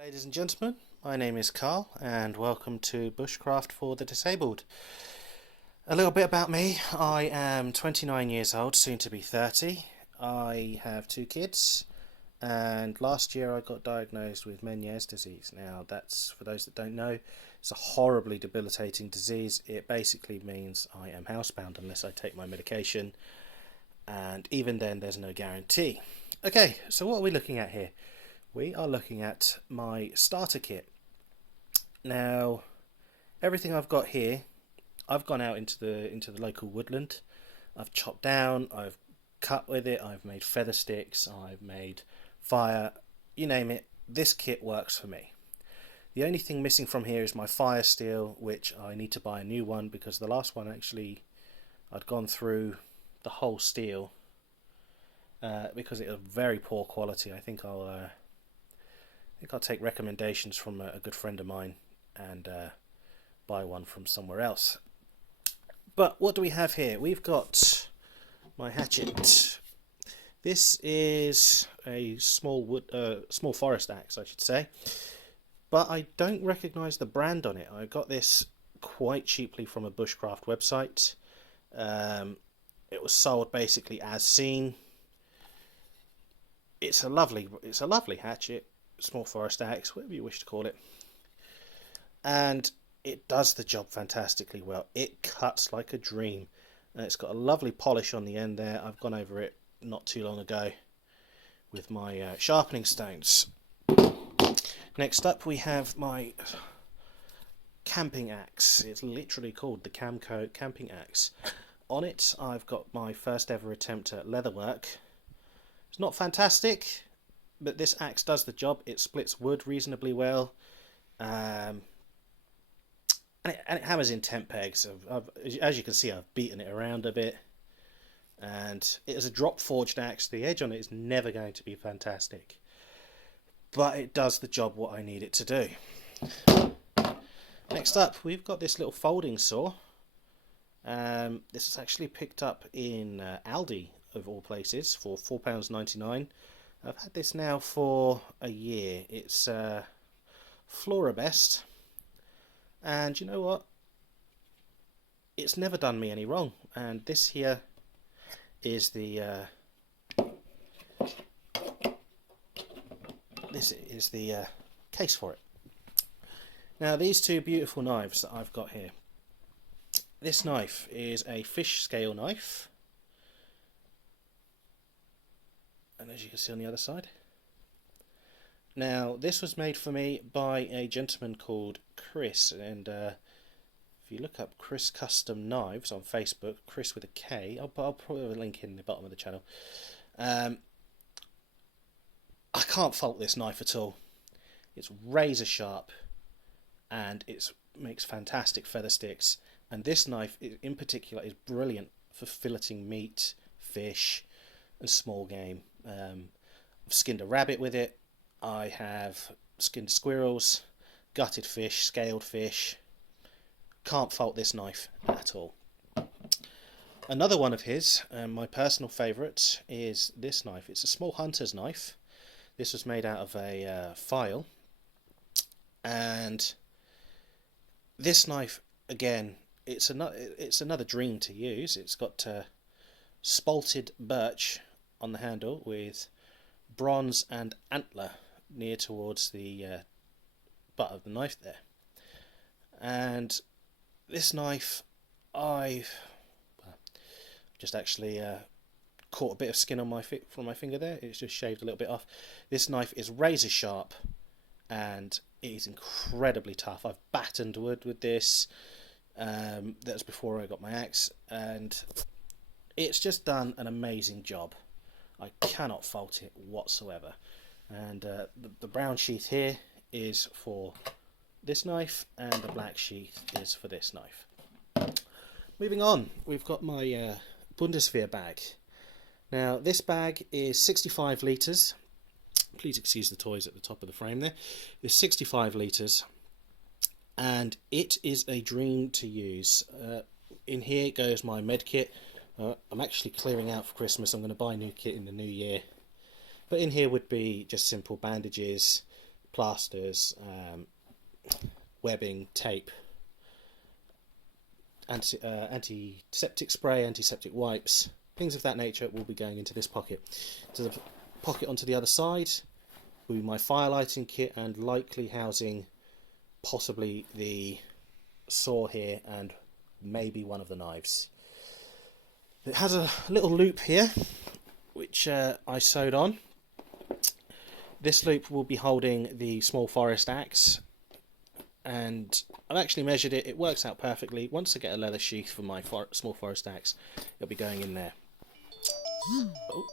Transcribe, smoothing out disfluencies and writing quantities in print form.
Ladies and gentlemen, my name is Carl and welcome to Bushcraft for the Disabled. A little bit about me. I am 29 years old, soon to be 30. I have 2 kids and last year I got diagnosed with Meniere's disease. Now that's, for those that don't know, it's a horribly debilitating disease. It basically means I am housebound unless I take my medication, and even then there's no guarantee. Okay, so what are we looking at here? We are looking at my starter kit. Now, everything I've got here, I've gone out into the local woodland. I've chopped down, I've cut with it, I've made feather sticks, I've made fire, you name it. This kit works for me. The only thing missing from here is my fire steel, which I need to buy a new one because the last one actually, I'd gone through the whole steel because it was very poor quality. I think I'll take recommendations from a good friend of mine and buy one from somewhere else. But what do we have here? We've got my hatchet. This is a small forest axe, I should say. But I don't recognise the brand on it. I got this quite cheaply from a Bushcraft website. It was sold basically as seen. It's a lovely hatchet. Small forest axe, whatever you wish to call it, and it does the job fantastically well. It cuts like a dream, and it's got a lovely polish on the end there. I've gone over it not too long ago with my sharpening stones. Next up we have my camping axe. It's literally called the Camco camping axe. On it I've got my first ever attempt at leatherwork. It's not fantastic, but this axe does the job. It splits wood reasonably well, and it hammers in tent pegs. As you can see, I've beaten it around a bit, and it is a drop forged axe. The edge on it is never going to be fantastic, but it does the job what I need it to do. Next up, we've got this little folding saw. This is actually picked up in Aldi, of all places, for £4.99. I've had this now for a year. It's Florabest, and you know what? It's never done me any wrong. And this here is the case for it. Now these 2 beautiful knives that I've got here. This knife is a fish scale knife. And as you can see on the other side. Now this was made for me by a gentleman called Chris, and if you look up Chris Custom Knives on Facebook, Chris with a K, I'll put a link in the bottom of the channel. I can't fault this knife at all. It's razor sharp and it makes fantastic feather sticks, and this knife in particular is brilliant for filleting meat, fish and small game. I've skinned a rabbit with it. I have skinned squirrels, gutted fish, scaled fish. Can't fault this knife at all. Another one of his, my personal favourite, is this knife. It's a small hunter's knife. This was made out of a file, and this knife again, it's another dream to use. It's got spalted birch on the handle with bronze and antler near towards the butt of the knife there. And this knife, I've just actually caught a bit of skin on from my finger there. It's just shaved a little bit off. This knife is razor sharp and it is incredibly tough. I've battened wood with this. That was before I got my axe, and it's just done an amazing job. I cannot fault it whatsoever. And the brown sheath here is for this knife, and the black sheath is for this knife. Moving on, we've got my Bundeswehr bag. Now this bag is 65 litres. Please excuse the toys at the top of the frame there. It's 65 litres, and it is a dream to use. In here goes my med kit. I'm actually clearing out for Christmas. I'm going to buy new kit in the new year. But in here would be just simple bandages, plasters, webbing, tape, antiseptic spray, antiseptic wipes, things of that nature will be going into this pocket. To the pocket onto the other side will be my firelighting kit, and likely housing possibly the saw here and maybe one of the knives. It has a little loop here which I sewed on. This loop will be holding the small forest axe, and I've actually measured it. It works out perfectly. Once I get a leather sheath for my small forest axe, it'll be going in there. Oh,